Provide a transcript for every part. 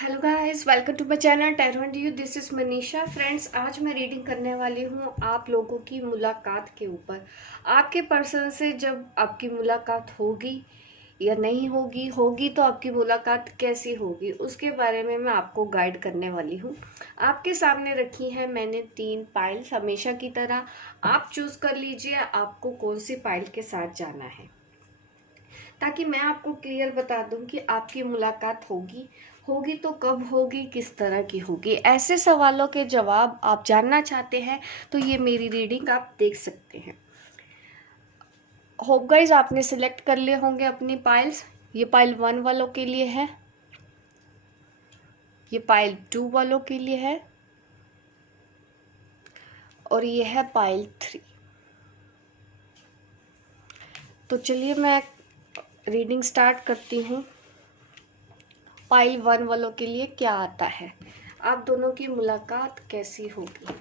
Hello guys, welcome to my channel tarot and you. This is Manisha. Friends, आज मैं reading करने वाली हूँ आप लोगों की मुलाकात के ऊपर। आपके पर्सन से जब आपकी मुलाकात होगी या नहीं होगी, होगी तो आपकी मुलाकात कैसी होगी, उसके बारे में मैं आपको गाइड करने वाली हूँ। आपके सामने रखी है मैंने 3 पाइल्स। हमेशा की तरह आप चूज कर लीजिए आपको कौन सी पाइल के साथ जाना है, ताकि मैं आपको क्लियर बता दूं कि आपकी मुलाकात होगी होगी तो कब होगी, किस तरह की होगी। ऐसे सवालों के जवाब आप जानना चाहते हैं तो ये मेरी रीडिंग आप देख सकते हैं। होप गाइज आपने सिलेक्ट कर लिए होंगे अपनी पाइल्स। ये पाइल 1 वालों के लिए है, ये पाइल 2 वालों के लिए है और ये है पाइल 3। तो चलिए मैं रीडिंग स्टार्ट करती हूँ। पाइल 1 वालों के लिए क्या आता है, आप दोनों की मुलाकात कैसी होगी।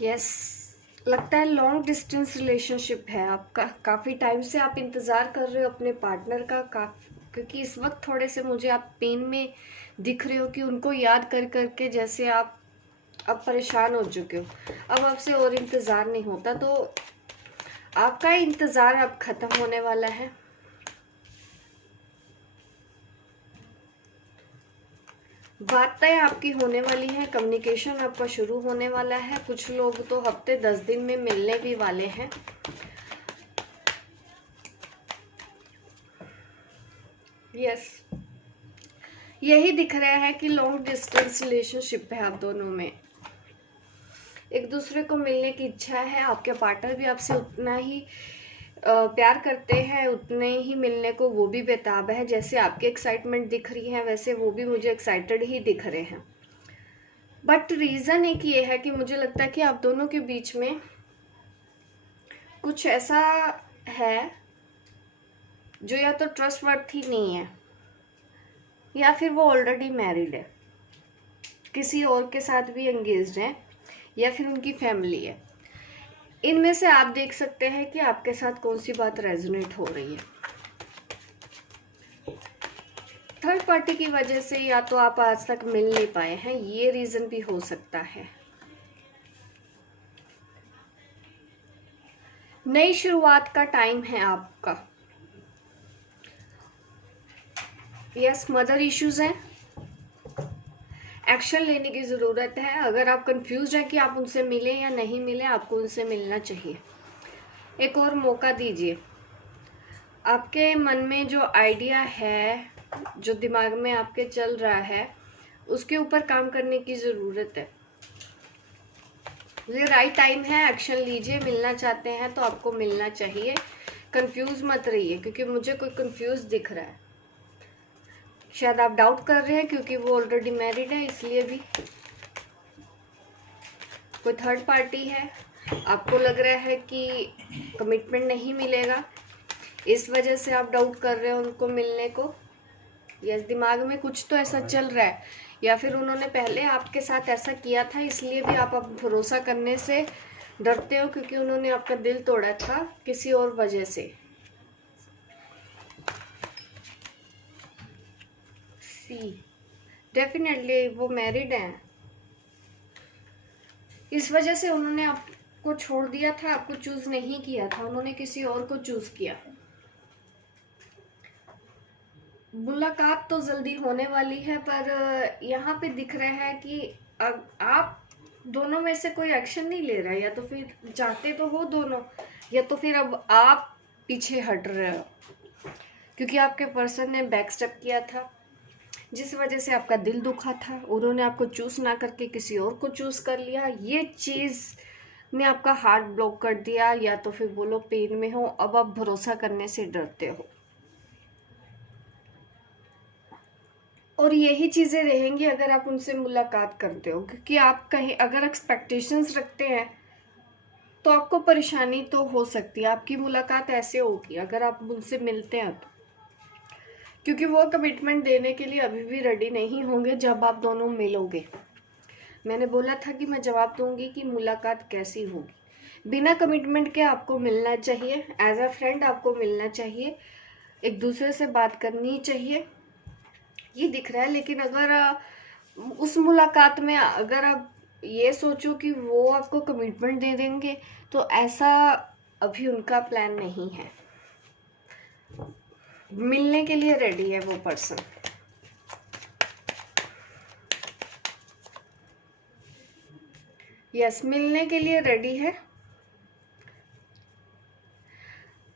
यस, लगता है लॉन्ग डिस्टेंस रिलेशनशिप है आपका। काफ़ी टाइम से आप इंतज़ार कर रहे हो अपने पार्टनर का, क्योंकि इस वक्त थोड़े से मुझे आप पेन में दिख रहे हो कि उनको याद कर करके जैसे आप अब परेशान हो चुके हो। अब आपसे और इंतज़ार नहीं होता, तो आपका इंतज़ार अब ख़त्म होने वाला है। बातें आपकी होने वाली हैं, कम्युनिकेशन आपका शुरू होने वाला है। कुछ लोग तो हफ्ते 10 दिन में मिलने भी वाले हैं। यस, यही दिख रहा है कि लॉन्ग डिस्टेंस रिलेशनशिप है आप दोनों में। एक दूसरे को मिलने की इच्छा है। आपके पार्टनर भी आपसे उतना ही प्यार करते हैं, उतने ही मिलने को वो भी बेताब है। जैसे आपकी एक्साइटमेंट दिख रही है वैसे वो भी मुझे एक्साइटेड ही दिख रहे हैं। बट रीज़न एक ये है कि मुझे लगता है कि आप दोनों के बीच में कुछ ऐसा है जो या तो ट्रस्टवर्थी नहीं है या फिर वो ऑलरेडी मैरिड है, किसी और के साथ भी एंगेज्ड है, या फिर उनकी फैमिली है। इनमें से आप देख सकते हैं कि आपके साथ कौन सी बात रेजोनेट हो रही है। थर्ड पार्टी की वजह से या तो आप आज तक मिल नहीं पाए हैं, ये रीजन भी हो सकता है। नई शुरुआत का टाइम है आपका। यस, मदर इश्यूज हैं, एक्शन लेने की ज़रूरत है। अगर आप कंफ्यूज हैं कि आप उनसे मिले या नहीं मिले, आपको उनसे मिलना चाहिए। एक और मौका दीजिए। आपके मन में जो आइडिया है, जो दिमाग में आपके चल रहा है, उसके ऊपर काम करने की ज़रूरत है। ये राइट टाइम है, एक्शन लीजिए। मिलना चाहते हैं तो आपको मिलना चाहिए। कंफ्यूज मत रहिए, क्योंकि मुझे कोई कंफ्यूज दिख रहा है। शायद आप डाउट कर रहे हैं क्योंकि वो ऑलरेडी मैरिड है, इसलिए भी। कोई थर्ड पार्टी है, आपको लग रहा है कि कमिटमेंट नहीं मिलेगा, इस वजह से आप डाउट कर रहे हो उनको मिलने को। या दिमाग में कुछ तो ऐसा चल रहा है, या फिर उन्होंने पहले आपके साथ ऐसा किया था, इसलिए भी आप अब भरोसा करने से डरते हो, क्योंकि उन्होंने आपका दिल तोड़ा था किसी और वजह से। सी, डेफिनेटली वो मैरिड हैं, इस वजह से उन्होंने आपको छोड़ दिया था, आपको चूज नहीं किया था, उन्होंने किसी और को चूज किया। मुलाकात तो जल्दी होने वाली है, पर यहाँ पे दिख रहा है कि अब आप दोनों में से कोई एक्शन नहीं ले रहा है। या तो फिर चाहते तो हो दोनों, या तो फिर अब आप पीछे हट रहे हो, क्योंकि आपके पर्सन ने बैक स्टेप किया था, जिस वजह से आपका दिल दुखा था। उन्होंने आपको चूज ना करके किसी और को चूज कर लिया। ये चीज़ ने आपका हार्ट ब्लॉक कर दिया, या तो फिर वो लोग पेन में हो, अब आप भरोसा करने से डरते हो। और यही चीज़ें रहेंगी अगर आप उनसे मुलाकात करते हो, क्योंकि आप कहीं अगर एक्सपेक्टेशंस रखते हैं तो आपको परेशानी तो हो सकती है। आपकी मुलाकात ऐसे होगी अगर आप उनसे मिलते हैं तो, क्योंकि वो कमिटमेंट देने के लिए अभी भी रेडी नहीं होंगे जब आप दोनों मिलोगे। मैंने बोला था कि मैं जवाब दूंगी कि मुलाकात कैसी होगी। बिना कमिटमेंट के आपको मिलना चाहिए, एज अ फ्रेंड आपको मिलना चाहिए, एक दूसरे से बात करनी चाहिए, ये दिख रहा है। लेकिन अगर उस मुलाकात में अगर आप ये सोचो कि वो आपको कमिटमेंट दे देंगे, तो ऐसा अभी उनका प्लान नहीं है। मिलने के लिए रेडी है वो पर्सन। यस, मिलने के लिए रेडी है,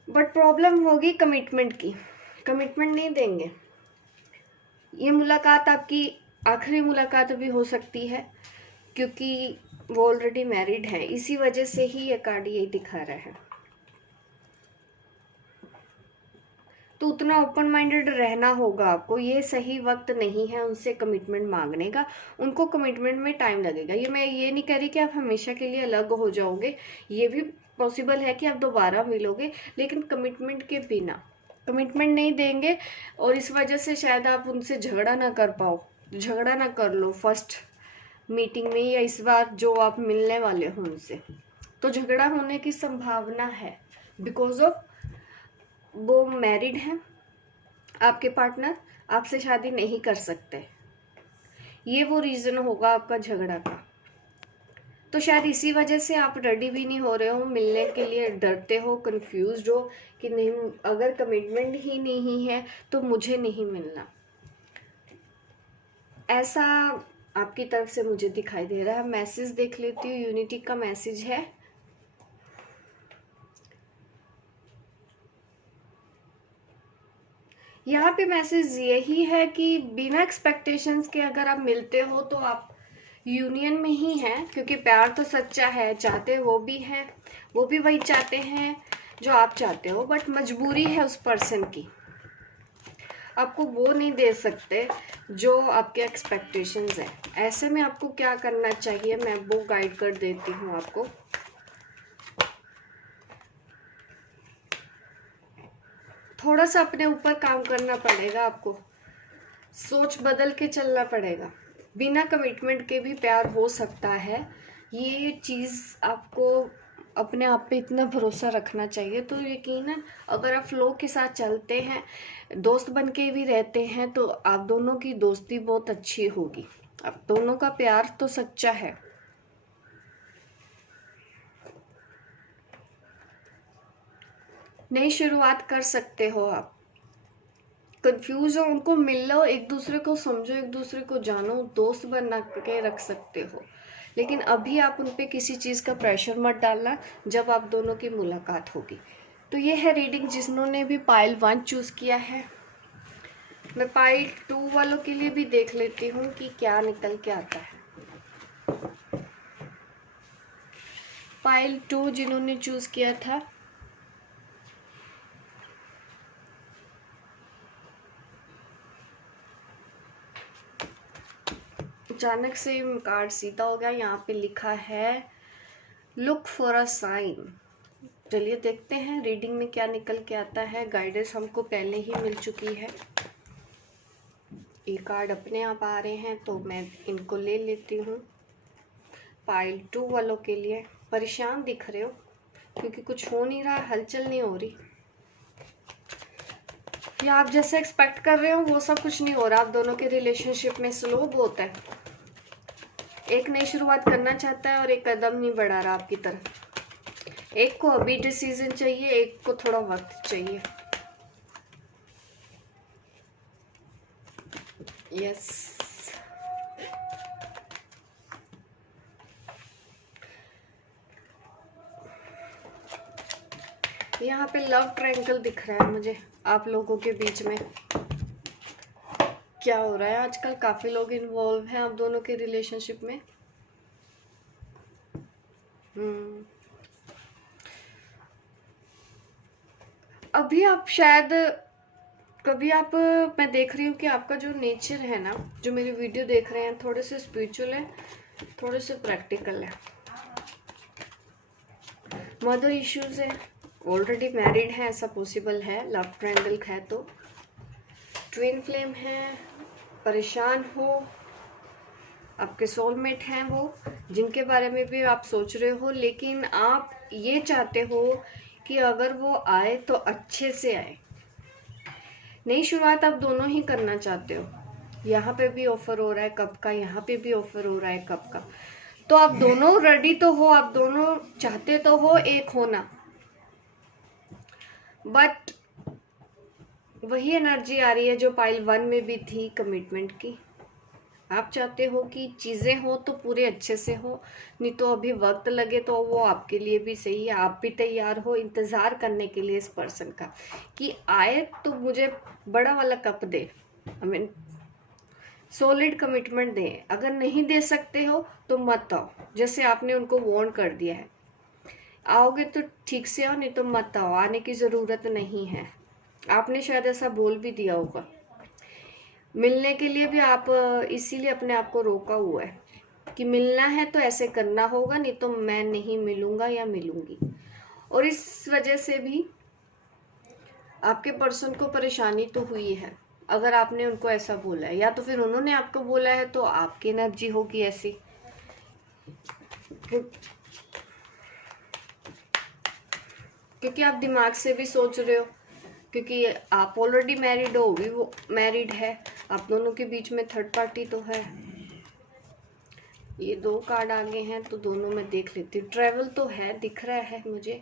बट प्रॉब्लम होगी कमिटमेंट की। कमिटमेंट नहीं देंगे। ये मुलाकात आपकी आखिरी मुलाकात भी हो सकती है, क्योंकि वो ऑलरेडी मैरिड है। इसी वजह से ही ये कार्ड यही दिखा रहा है। तो उतना ओपन माइंडेड रहना होगा आपको। ये सही वक्त नहीं है उनसे कमिटमेंट मांगने का। उनको कमिटमेंट में टाइम लगेगा। मैं ये नहीं कह रही कि आप हमेशा के लिए अलग हो जाओगे, ये भी पॉसिबल है कि आप दोबारा मिलोगे, लेकिन कमिटमेंट के बिना। कमिटमेंट नहीं देंगे और इस वजह से शायद आप उनसे झगड़ा ना कर पाओ, झगड़ा ना कर लो फर्स्ट मीटिंग में, या इस बार जो आप मिलने वाले हो उनसे, तो झगड़ा होने की संभावना है। बिकॉज ऑफ वो मैरिड हैं, आपके पार्टनर आपसे शादी नहीं कर सकते। ये वो रीज़न होगा आपका झगड़ा का। तो शायद इसी वजह से आप रेडी भी नहीं हो रहे हो मिलने के लिए, डरते हो, कंफ्यूज्ड हो कि नहीं, अगर कमिटमेंट ही नहीं है तो मुझे नहीं मिलना। ऐसा आपकी तरफ से मुझे दिखाई दे रहा है। मैसेज देख लेती हूँ। यूनिटी का मैसेज है, यहाँ पे मैसेज यही है कि बिना एक्सपेक्टेशंस के अगर आप मिलते हो तो आप यूनियन में ही हैं, क्योंकि प्यार तो सच्चा है, चाहते वो भी हैं, वो भी वही चाहते हैं जो आप चाहते हो, बट मजबूरी है उस पर्सन की। आपको वो नहीं दे सकते जो आपके एक्सपेक्टेशंस है। ऐसे में आपको क्या करना चाहिए, मैं वो गाइड कर देती हूँ आपको। थोड़ा सा अपने ऊपर काम करना पड़ेगा आपको, सोच बदल के चलना पड़ेगा। बिना कमिटमेंट के भी प्यार हो सकता है, ये चीज़ आपको अपने आप पे इतना भरोसा रखना चाहिए। तो यकीनन अगर आप फ्लो के साथ चलते हैं, दोस्त बन के भी रहते हैं, तो आप दोनों की दोस्ती बहुत अच्छी होगी। आप दोनों का प्यार तो सच्चा है। नई शुरुआत कर सकते हो आप। कंफ्यूज हो, उनको मिल लो, एक दूसरे को समझो, एक दूसरे को जानो, दोस्त बना के रख सकते हो। लेकिन अभी आप उन पे किसी चीज़ का प्रेशर मत डालना जब आप दोनों की मुलाकात होगी। तो ये है रीडिंग जिन्होंने भी पाइल 1 चूज़ किया है। मैं पाइल 2 वालों के लिए भी देख लेती हूँ कि क्या निकल के आता है। पाइल 2 जिन्होंने चूज़ किया था, अचानक से कार्ड सीधा हो गया। यहाँ पे लिखा है लुक फॉर अ साइन। चलिए देखते हैं रीडिंग में क्या निकल के आता है। गाइडेंस हमको पहले ही मिल चुकी है। ये कार्ड अपने आप आ रहे हैं तो मैं इनको ले लेती हूँ। पाइल 2 वालों के लिए परेशान दिख रहे हो, क्योंकि कुछ हो नहीं रहा, हलचल नहीं हो रही, या आप जैसे एक्सपेक्ट कर रहे हो वो सब कुछ नहीं हो रहा। आप दोनों के रिलेशनशिप में स्लो बहुत है। एक नई शुरुआत करना चाहता है और एक कदम नहीं बढ़ा रहा आपकी तरफ। एक को अभी डिसीजन चाहिए, एक को थोड़ा वक्त चाहिए। यस, यहाँ पे लव ट्रायंगल दिख रहा है मुझे आप लोगों के बीच में। क्या हो रहा है आजकल, काफी लोग इन्वॉल्व हैं आप दोनों के रिलेशनशिप में। अभी आप शायद कभी आप, मैं देख रही हूँ कि आपका जो नेचर है ना, जो मेरी वीडियो देख रहे हैं, थोड़े से स्पिरिचुअल है, थोड़े से प्रैक्टिकल है। मदर इश्यूज है, ऑलरेडी मैरिड है, ऐसा पॉसिबल है, लव ट्रायंगल है तो ट्विन फ्लेम है, परेशान हो, आपके सोलमेट हैं वो, जिनके बारे में भी आप सोच रहे हो, लेकिन आप ये चाहते हो कि अगर वो आए तो अच्छे से आए। नई शुरुआत आप दोनों ही करना चाहते हो। यहाँ पे भी ऑफर हो रहा है कब का, यहाँ पे भी ऑफर हो रहा है कब का, तो आप दोनों रेडी तो हो, आप दोनों चाहते तो हो एक होना, बट वही एनर्जी आ रही है जो पाइल 1 में भी थी, कमिटमेंट की। आप चाहते हो कि चीज़ें हो तो पूरे अच्छे से हो, नहीं तो अभी वक्त लगे तो वो आपके लिए भी सही है। आप भी तैयार हो इंतज़ार करने के लिए इस पर्सन का कि आए तो मुझे बड़ा वाला कप दे, आई मीन सॉलिड कमिटमेंट दे। अगर नहीं दे सकते हो तो मत आओ, जैसे आपने उनको वार्न कर दिया है। आओगे तो ठीक से आओ, नहीं तो मत आओ, आने की ज़रूरत नहीं है। आपने शायद ऐसा बोल भी दिया होगा। मिलने के लिए भी आप इसीलिए अपने आप को रोका हुआ है कि मिलना है तो ऐसे करना होगा, नहीं तो मैं नहीं मिलूंगा या मिलूंगी। और इस वजह से भी आपके पर्सन को परेशानी तो हुई है, अगर आपने उनको ऐसा बोला है, या तो फिर उन्होंने आपको बोला है तो आपकी एनर्जी होगी ऐसी। क्योंकि आप दिमाग से भी सोच रहे हो, क्योंकि आप ऑलरेडी मैरिड हो, भी वो मैरिड है, आप दोनों के बीच में थर्ड पार्टी तो है। ये 2 कार्ड आगे हैं तो दोनों में देख लेती हूँ। ट्रैवल तो है, दिख रहा है मुझे।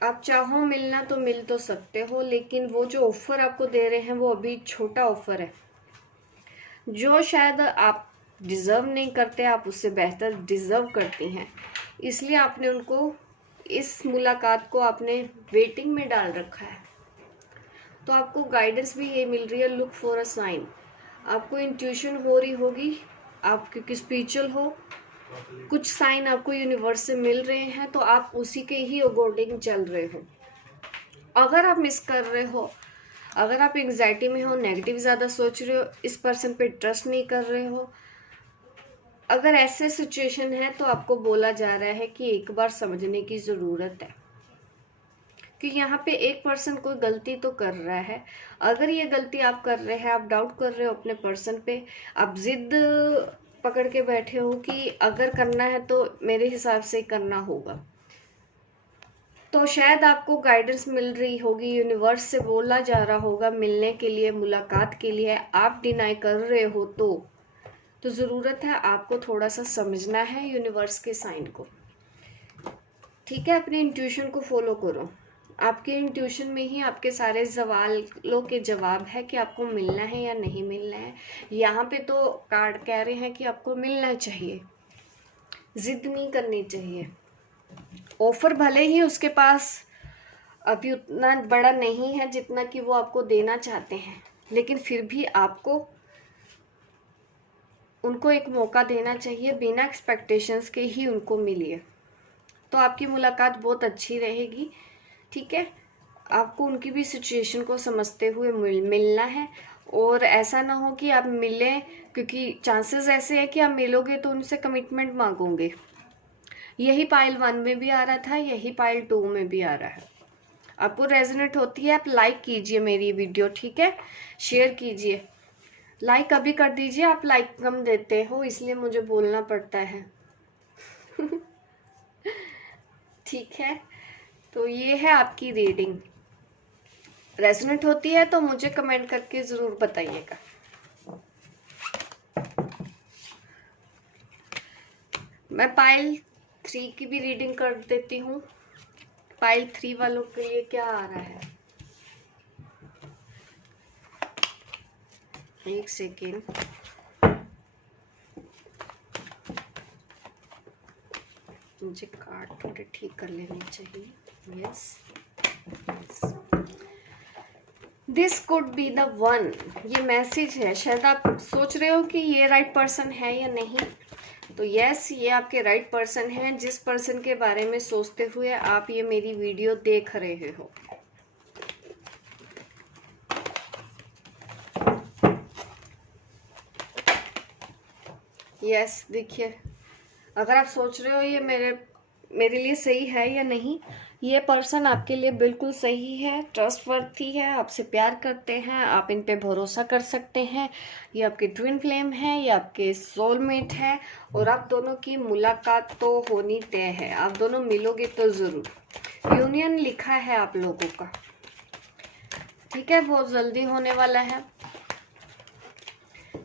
आप चाहो मिलना तो मिल तो सकते हो, लेकिन वो जो ऑफर आपको दे रहे हैं वो अभी छोटा ऑफर है, जो शायद आप डिजर्व नहीं करते, आप उससे बेहतर डिजर्व करती हैं। इसलिए आपने उनको, इस मुलाकात को आपने वेटिंग में डाल रखा है। तो आपको गाइडेंस भी ये मिल रही है, लुक फॉर अ साइन। आपको इंट्यूशन हो रही होगी, आप क्योंकि स्पिरिचुअल हो, कुछ साइन आपको यूनिवर्स से मिल रहे हैं, तो आप उसी के ही अकॉर्डिंग चल रहे हो। अगर आप मिस कर रहे हो, अगर आप एंग्जाइटी में हो, नेगेटिव ज़्यादा सोच रहे हो, इस पर्सन पे ट्रस्ट नहीं कर रहे हो, अगर ऐसे सिचुएशन है तो आपको बोला जा रहा है कि एक बार समझने की ज़रूरत है कि यहाँ पे एक पर्सन कोई गलती तो कर रहा है। अगर ये गलती आप कर रहे हैं, आप डाउट कर रहे हो अपने पर्सन पे, आप जिद पकड़ के बैठे हो कि अगर करना है तो मेरे हिसाब से करना होगा, तो शायद आपको गाइडेंस मिल रही होगी, यूनिवर्स से बोला जा रहा होगा मिलने के लिए, मुलाकात के लिए। आप डिनाई कर रहे हो तो ज़रूरत है आपको थोड़ा सा समझना है यूनिवर्स के साइन को। ठीक है, अपनी इंट्यूशन को फॉलो करो। आपके इंट्यूशन में ही आपके सारे सवालों के जवाब है कि आपको मिलना है या नहीं मिलना है। यहाँ पे तो कार्ड कह रहे हैं कि आपको मिलना चाहिए, जिद नहीं करनी चाहिए। ऑफर भले ही उसके पास अभी उतना बड़ा नहीं है जितना कि वो आपको देना चाहते हैं, लेकिन फिर भी आपको उनको एक मौका देना चाहिए, बिना एक्सपेक्टेशंस के ही उनको मिलिए, तो आपकी मुलाकात बहुत अच्छी रहेगी। ठीक है, आपको उनकी भी सिचुएशन को समझते हुए मिलना है, और ऐसा ना हो कि आप मिलें, क्योंकि चांसेस ऐसे है कि आप मिलोगे तो उनसे कमिटमेंट मांगोगे। यही पाइल 1 में भी आ रहा था, यही पाइल 2 में भी आ रहा है। आपको रेजोनेट होती है, आप लाइक कीजिए मेरी वीडियो, ठीक है, शेयर कीजिए। लाइक अभी कर दीजिए, आप लाइक कम देते हो इसलिए मुझे बोलना पड़ता है। ठीक है, तो ये है आपकी रीडिंग। रेजोनेट होती है तो मुझे कमेंट करके ज़रूर बताइएगा। मैं पाइल 3 की भी रीडिंग कर देती हूँ। पाइल 3 वालों के लिए क्या आ रहा है, एक सेकेंड। मुझे कार्ड थोड़े ठीक कर लेने चाहिए। Yes, this could be the one. ये मैसेज है, शायद आप सोच रहे हो कि ये राइट पर्सन है या नहीं, तो यस, ये आपके राइट पर्सन है, जिस पर्सन के बारे में सोचते हुए आप ये मेरी वीडियो देख रहे हो। यस, देखिए, अगर आप सोच रहे हो ये मेरे लिए सही है या नहीं। ये पर्सन आपके लिए बिल्कुल सही है, ट्रस्टवर्थी है, आपसे प्यार करते हैं, आप इन पे भरोसा कर सकते हैं। ये आपके ट्विन फ्लेम है, ये आपके सोलमेट है, और आप दोनों की मुलाकात तो होनी तय है। आप दोनों मिलोगे तो ज़रूर। यूनियन लिखा है आप लोगों का, ठीक है, बहुत जल्दी होने वाला है।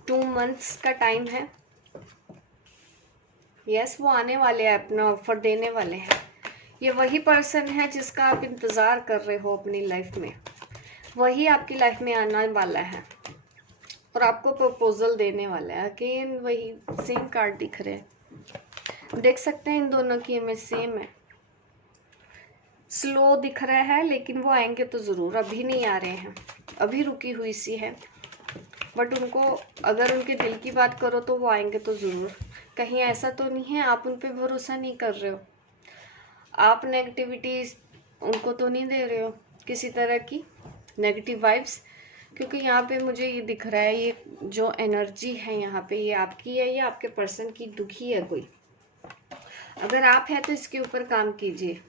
2 मंथ्स का टाइम है। यस, वो आने वाले हैं, अपना ऑफर देने वाले हैं। ये वही पर्सन है जिसका आप इंतज़ार कर रहे हो अपनी लाइफ में, वही आपकी लाइफ में आने वाला है और आपको प्रपोजल देने वाला है। अगेन वही सेम कार्ड दिख रहे हैं, देख सकते हैं इन दोनों की इमेज सेम है। स्लो दिख रहा है लेकिन वो आएंगे तो ज़रूर, अभी नहीं आ रहे हैं, अभी रुकी हुई सी है। बट उनको अगर उनके दिल की बात करो तो वो आएंगे तो ज़रूर। कहीं ऐसा तो नहीं है आप उन पे भरोसा नहीं कर रहे हो, आप नेगेटिविटी उनको तो नहीं दे रहे हो, किसी तरह की नेगेटिव वाइब्स। क्योंकि यहाँ पे मुझे ये दिख रहा है, ये जो एनर्जी है यहाँ पे, ये आपकी है या आपके पर्सन की। दुखी है कोई, अगर आप है तो इसके ऊपर काम कीजिए।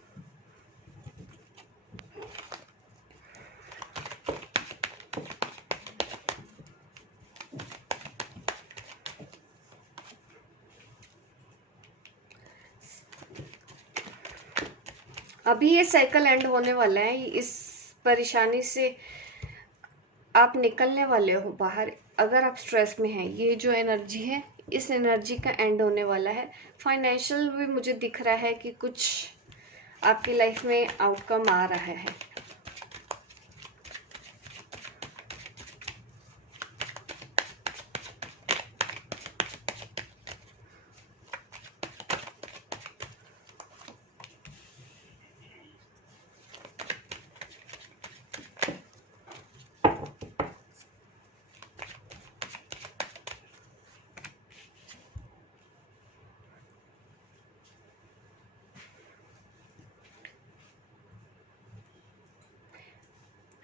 अभी ये साइकिल एंड होने वाला है, इस परेशानी से आप निकलने वाले हो बाहर। अगर आप स्ट्रेस में हैं, ये जो एनर्जी है, इस एनर्जी का एंड होने वाला है। फाइनेंशियल भी मुझे दिख रहा है कि कुछ आपकी लाइफ में आउटकम आ रहा है।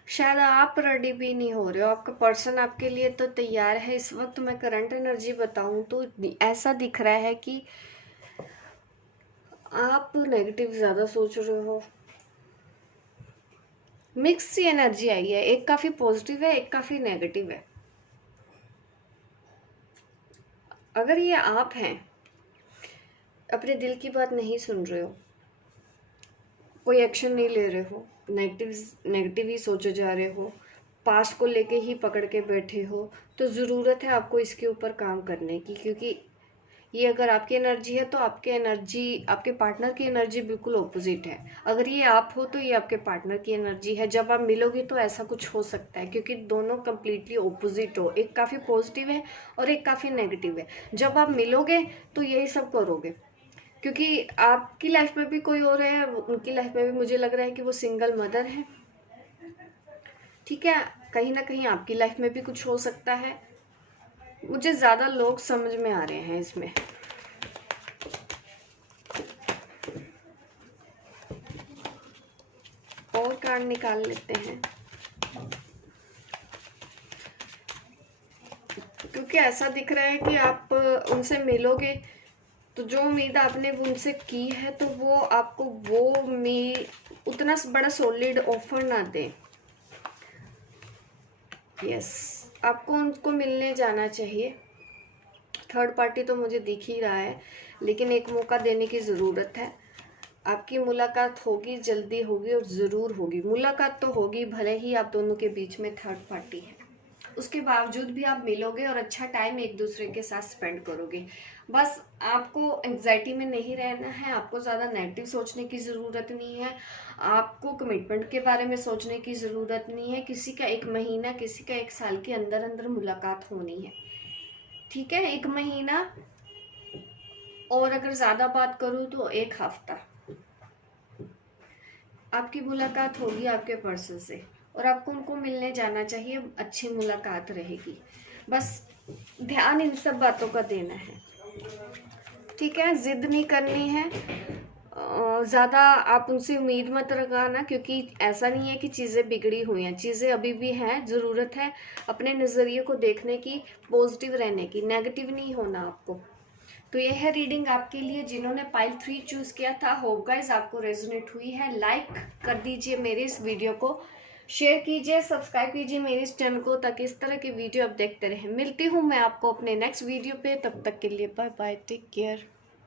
शायद आप रेडी भी नहीं हो रहे हो, आपका पर्सन आपके लिए तो तैयार है इस वक्त। मैं करंट एनर्जी बताऊं तो ऐसा दिख रहा है कि आप नेगेटिव ज़्यादा सोच रहे हो। मिक्स सी एनर्जी आई है, एक काफ़ी पॉजिटिव है, एक काफ़ी नेगेटिव है। अगर ये आप हैं, अपने दिल की बात नहीं सुन रहे हो, कोई एक्शन नहीं ले रहे हो, नेगेटिव ही सोचे जा रहे हो, पास्ट को लेके ही पकड़ के बैठे हो, तो ज़रूरत है आपको इसके ऊपर काम करने की। क्योंकि ये अगर आपकी एनर्जी है तो आपके एनर्जी, आपके पार्टनर की एनर्जी बिल्कुल ऑपोजिट है। अगर ये आप हो तो ये आपके पार्टनर की एनर्जी है। जब आप मिलोगे तो ऐसा कुछ हो सकता है, क्योंकि दोनों कंप्लीटली ऑपोजिट हो, एक काफ़ी पॉजिटिव है और एक काफ़ी नेगेटिव है। जब आप मिलोगे तो यही सब करोगे, क्योंकि आपकी लाइफ में भी कोई और है, उनकी लाइफ में भी मुझे लग रहा है कि वो सिंगल मदर है, ठीक है। कहीं ना कहीं आपकी लाइफ में भी कुछ हो सकता है। मुझे ज़्यादा लोग समझ में आ रहे हैं इसमें। और कार्ड निकाल लेते हैं, क्योंकि ऐसा दिख रहा है कि आप उनसे मिलोगे तो जो उम्मीद आपने उनसे की है तो वो आपको वो उतना बड़ा सॉलिड ऑफर ना दें। यस, आपको उनको मिलने जाना चाहिए। थर्ड पार्टी तो मुझे दिख ही रहा है, लेकिन एक मौका देने की ज़रूरत है। आपकी मुलाकात होगी, जल्दी होगी और ज़रूर होगी। मुलाकात तो होगी, भले ही आप दोनों के बीच में थर्ड पार्टी है, उसके बावजूद भी आप मिलोगे और अच्छा टाइम एक दूसरे के साथ स्पेंड करोगे। बस आपको एंग्जाइटी में नहीं रहना है, आपको ज़्यादा नेगेटिव सोचने की ज़रूरत नहीं है, आपको कमिटमेंट के बारे में सोचने की ज़रूरत नहीं है। किसी का 1 महीना, किसी का 1 साल के अंदर अंदर मुलाकात होनी है, ठीक है। 1 महीना, और अगर ज़्यादा बात करूँ तो 1 हफ्ता आपकी मुलाकात होगी आपके पर्सन से, और आपको उनको मिलने जाना चाहिए। अच्छी मुलाकात रहेगी, बस ध्यान इन सब बातों का देना है, ठीक है। जिद नहीं करनी है, ज़्यादा आप उनसे उम्मीद मत लगाना, क्योंकि ऐसा नहीं है कि चीज़ें बिगड़ी हुई हैं, चीज़ें अभी भी हैं। ज़रूरत है अपने नज़रिए को देखने की, पॉजिटिव रहने की, नेगेटिव नहीं होना आपको, तो यह है रीडिंग आपके लिए जिन्होंने पाइल 3 चूज़ किया था। होप गाइस आपको रेजोनेट हुई है। लाइक कर दीजिए मेरे इस वीडियो को, शेयर कीजिए, सब्सक्राइब कीजिए मेरे इस चैनल को, ताकि इस तरह की वीडियो आप देखते रहें। मिलती हूँ मैं आपको अपने नेक्स्ट वीडियो पे, तब तक के लिए बाय बाय, टेक केयर।